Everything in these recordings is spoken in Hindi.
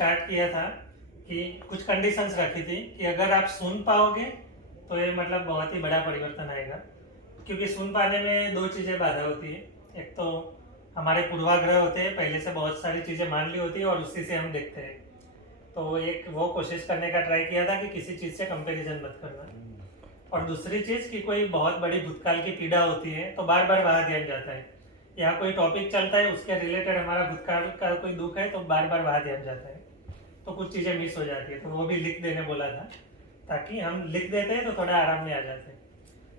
स्टार्ट किया था कि कुछ कंडीशंस रखी थी कि अगर आप सुन पाओगे तो ये मतलब बहुत ही बड़ा परिवर्तन आएगा। क्योंकि सुन पाने में दो चीज़ें बाधा होती है। एक तो हमारे पूर्वाग्रह होते हैं, पहले से बहुत सारी चीज़ें मान ली होती है और उसी से हम देखते हैं। तो एक वो कोशिश करने का ट्राई किया था कि किसी चीज़ से कंपैरिजन मत करना। और दूसरी चीज़ कि कोई बहुत बड़ी भूतकाल की पीड़ा होती है तो बार बार वहाँ ध्यान जाता है। यहाँ कोई टॉपिक चलता है, उसके रिलेटेड हमारा भूतकाल का कोई दुख है तो बार बार वहाँ ध्यान जाता है, तो कुछ चीज़ें मिस हो जाती है। तो वो भी लिख देने बोला था, ताकि हम लिख देते हैं तो थोड़ा आराम में आ जाते हैं।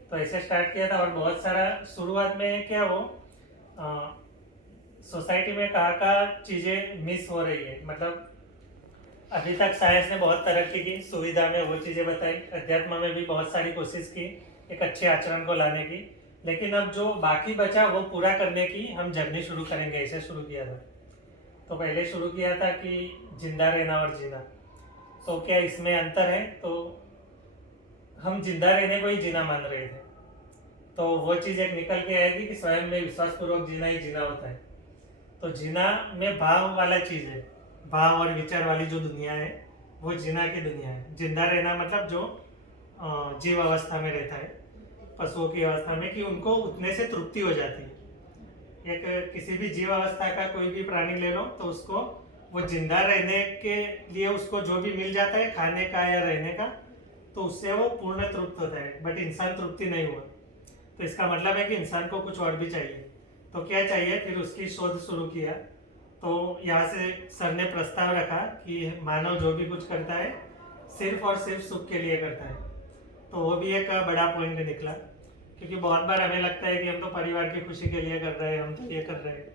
तो ऐसे स्टार्ट किया था। और बहुत सारा शुरुआत में क्या वो सोसाइटी में कहाँ चीज़ें मिस हो रही है। मतलब अभी तक साइंस ने बहुत तरक्की की, सुविधा में वो चीज़ें बताई, अध्यात्म में भी बहुत सारी कोशिश की एक अच्छे आचरण को लाने की। लेकिन अब जो बाकी बचा वो पूरा करने की हम जर्नी शुरू करेंगे, ऐसे शुरू किया था। तो पहले शुरू किया था कि जिंदा रहना और जीना। तो क्या इसमें अंतर है? तो हम जिंदा रहने को ही जीना मान रहे थे, तो वो चीज़ एक निकल के आएगी कि स्वयं में विश्वास पूर्वक जीना ही जीना होता है। तो जीना में भाव वाला चीज़ है, भाव और विचार वाली जो दुनिया है वो जीना की दुनिया है। जिंदा रहना मतलब जो जीव अवस्था में रहता है, पशुओं की अवस्था में, कि उनको उतने से तृप्ति हो जाती है। एक किसी भी जीव अवस्था का कोई भी प्राणी ले लो तो उसको वो जिंदा रहने के लिए उसको जो भी मिल जाता है खाने का या रहने का, तो उससे वो पूर्ण तृप्त होता है। बट इंसान तृप्ति नहीं हुआ, तो इसका मतलब है कि इंसान को कुछ और भी चाहिए। तो क्या चाहिए? फिर उसकी शोध शुरू किया। तो यहाँ से सर ने प्रस्ताव रखा कि मानव जो भी कुछ करता है सिर्फ और सिर्फ सुख के लिए करता है। तो वो भी एक बड़ा पॉइंट निकला, क्योंकि बहुत बार हमें लगता है कि हम तो परिवार की खुशी के लिए कर रहे हैं, हम तो ये कर रहे हैं।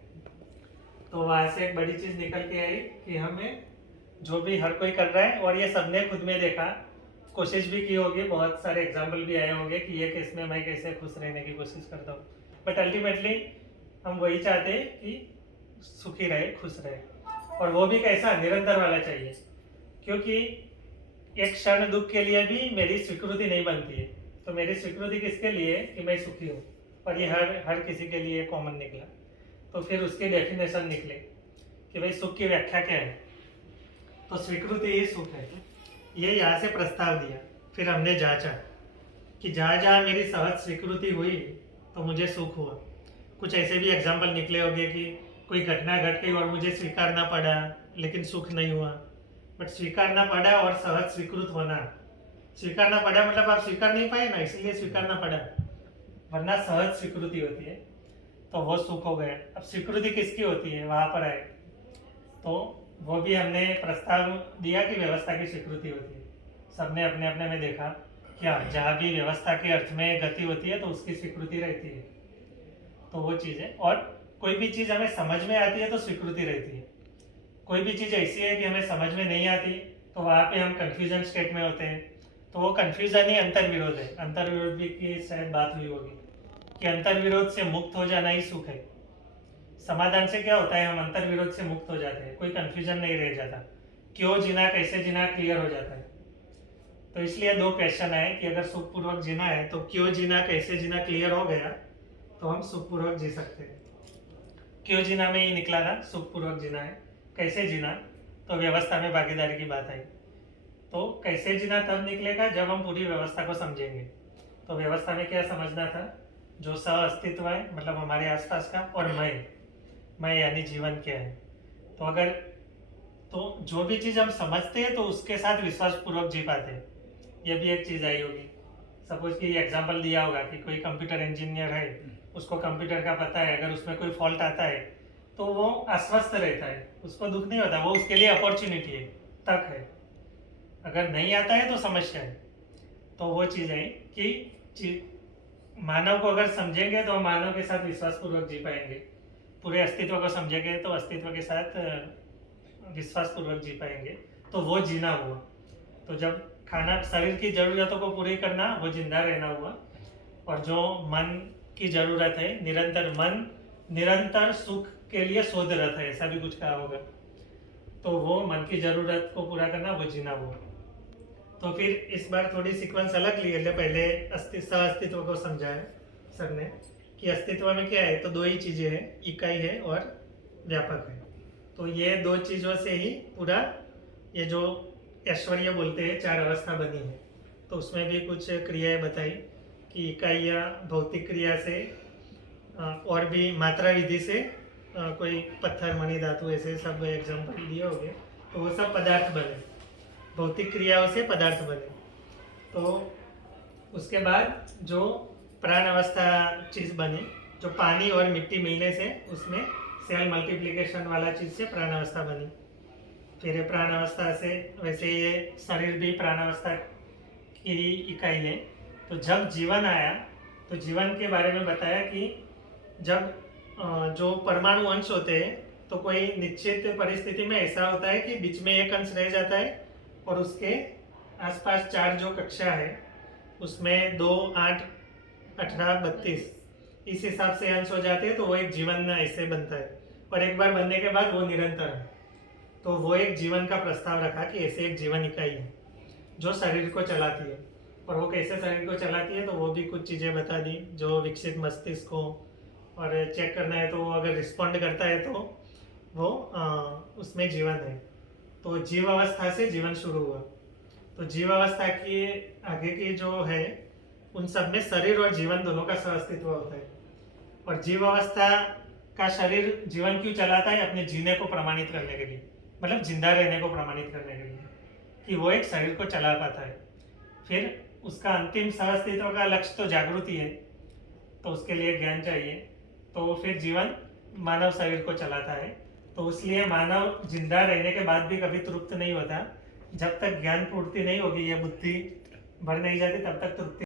तो वहाँ से एक बड़ी चीज़ निकल के आई कि हमें जो भी हर कोई कर रहा है, और ये सबने खुद में देखा, कोशिश भी की होगी, बहुत सारे एग्जाम्पल भी आए होंगे कि ये केस में मैं कैसे खुश रहने की कोशिश करता हूँ। बट अल्टीमेटली हम वही चाहते हैं कि सुखी रहे, खुश रहे। और वो भी कैसा? निरंतर वाला चाहिए। क्योंकि एक क्षण दुख के लिए भी मेरी स्वीकृति नहीं बनती है। तो मेरी स्वीकृति किसके लिए? कि मैं सुखी हूँ। और ये हर हर किसी के लिए कॉमन निकला। तो फिर उसकी डेफिनेशन निकले कि भाई सुख की व्याख्या क्या है। तो स्वीकृति ही सुख है। ये यहाँ से प्रस्ताव दिया। फिर हमने जांचा कि जहाँ जहाँ मेरी सहज स्वीकृति हुई तो मुझे सुख हुआ। कुछ ऐसे भी एग्जाम्पल निकले होंगे कि कोई घटना घट गई और मुझे स्वीकारना पड़ा लेकिन सुख नहीं हुआ। बट स्वीकारना पड़ा और सहज स्वीकृत होना, स्वीकारना पड़ा मतलब आप स्वीकार नहीं पाए ना, इसलिए स्वीकारना पड़ा, वरना सहज स्वीकृति होती है। तो वो सुख हो गया। अब स्वीकृति किसकी होती है वहाँ पर आए, तो वो भी हमने प्रस्ताव दिया कि व्यवस्था की स्वीकृति होती है। सबने अपने अपने में देखा क्या, जहाँ भी व्यवस्था के अर्थ में गति होती है तो उसकी स्वीकृति रहती है। तो वो चीज़ है। और कोई भी चीज़ हमें समझ में आती है तो स्वीकृति रहती है। कोई भी चीज़ ऐसी है कि हमें समझ में नहीं आती तो वहाँ पे हम कंफ्यूजन स्टेट में होते हैं। तो वो कंफ्यूजन ही अंतर्विरोध है। अंतर्विरोध भी की शायद बात हुई होगी कि अंतर्विरोध से मुक्त हो जाना ही सुख है। समाधान से क्या होता है? हम अंतर्विरोध से मुक्त हो जाते हैं, कोई कंफ्यूजन नहीं रह जाता, क्यों जीना कैसे जीना क्लियर हो जाता है। तो इसलिए दो क्वेश्चन आए कि अगर सुखपूर्वक जीना है तो क्यों जीना कैसे जीना क्लियर हो गया तो हम सुखपूर्वक जी सकते हैं। क्यों जीना में ये निकला था, सुखपूर्वक जीना है। कैसे जीना? तो व्यवस्था में भागीदारी की बात आई। तो कैसे जीना तब निकलेगा जब हम पूरी व्यवस्था को समझेंगे। तो व्यवस्था में क्या समझना था? जो सह अस्तित्व है, मतलब हमारे आसपास का, और मैं यानी जीवन क्या है। तो अगर तो जो भी चीज़ हम समझते हैं तो उसके साथ विश्वास पूर्वक जी पाते हैं। ये भी एक चीज़ आई होगी। सपोज कि एग्जांपल दिया होगा कि कोई कंप्यूटर इंजीनियर है, उसको कंप्यूटर का पता है, अगर उसमें कोई फॉल्ट आता है तो वो आश्वस्त रहता है, उसको दुख नहीं होता, वो उसके लिए अपॉर्चुनिटी है, तक है। अगर नहीं आता है तो समस्या है। तो वो चीज़ है कि मानव को अगर समझेंगे तो मानव के साथ विश्वास पूर्वक जी पाएंगे। पूरे अस्तित्व को समझेंगे तो अस्तित्व के साथ विश्वास पूर्वक जी पाएंगे। तो वो जीना हुआ। तो जब खाना, शरीर की जरूरतों को पूरी करना, वो जिंदा रहना हुआ। और जो मन की जरूरत है, निरंतर मन निरंतर सुख के लिए शोधरत है, ऐसा भी कुछ कहा होगा। तो वो मन की जरूरत को पूरा करना, वो जीना हुआ। तो फिर इस बार थोड़ी सीक्वेंस अलग ली है। पहले सह अस्तित्व को समझाया सर ने कि अस्तित्व में क्या है, तो दो ही चीज़ें हैं, इकाई है और व्यापक है। तो ये दो चीज़ों से ही पूरा ये जो ऐश्वर्य बोलते हैं 4 अवस्था बनी है, तो उसमें भी कुछ क्रियाएं बताई कि इकाइयाँ भौतिक क्रिया से और भी मात्रा विधि से कोई पत्थर मणि धातु ऐसे सब एग्जाम्पल दिए हो गए, तो वो सब पदार्थ बने, भौतिक क्रियाओं से पदार्थ बने। तो उसके बाद जो प्राण अवस्था चीज़ बनी, जो पानी और मिट्टी मिलने से उसमें सेल मल्टीप्लिकेशन वाला चीज़ से प्राण अवस्था बनी। फिर प्राण अवस्था से वैसे ये शरीर भी प्राण अवस्था की इकाई है। तो जब जीवन आया तो जीवन के बारे में बताया कि जब जो परमाणु अंश होते हैं तो कोई निश्चित परिस्थिति में ऐसा होता है कि बीच में एक अंश रह जाता है और उसके आसपास 4 जो कक्षा है उसमें 2, 8, 18, 32 इस हिसाब से अंश हो जाते हैं, तो वो एक जीवन ऐसे बनता है। और एक बार बनने के बाद वो निरंतर है, तो वो एक जीवन का प्रस्ताव रखा कि ऐसे एक जीवन इकाई है जो शरीर को चलाती है। और वो कैसे शरीर को चलाती है तो वो भी कुछ चीज़ें बता दी, जो विकसित मस्तिष्क को और चेक करना है तो वो अगर रिस्पॉन्ड करता है तो वो उसमें जीवन है। तो जीव अवस्था से जीवन शुरू हुआ। तो जीव अवस्था की आगे की जो है उन सब में शरीर और जीवन दोनों का सहअस्तित्व होता है। और जीव अवस्था का शरीर जीवन क्यों चलाता है? अपने जीने को प्रमाणित करने के लिए, मतलब जिंदा रहने को प्रमाणित करने के लिए, कि वो एक शरीर को चला पाता है। फिर उसका अंतिम सहअस्तित्व का लक्ष्य तो जागृति है, तो उसके लिए ज्ञान चाहिए। तो फिर जीवन मानव शरीर को चलाता है। तो इसलिए मानव जिंदा रहने के बाद भी कभी तृप्त नहीं होता। जब तक ज्ञान पूर्ति नहीं होगी, ये बुद्धि भर नहीं जाती, तब तक तृप्ति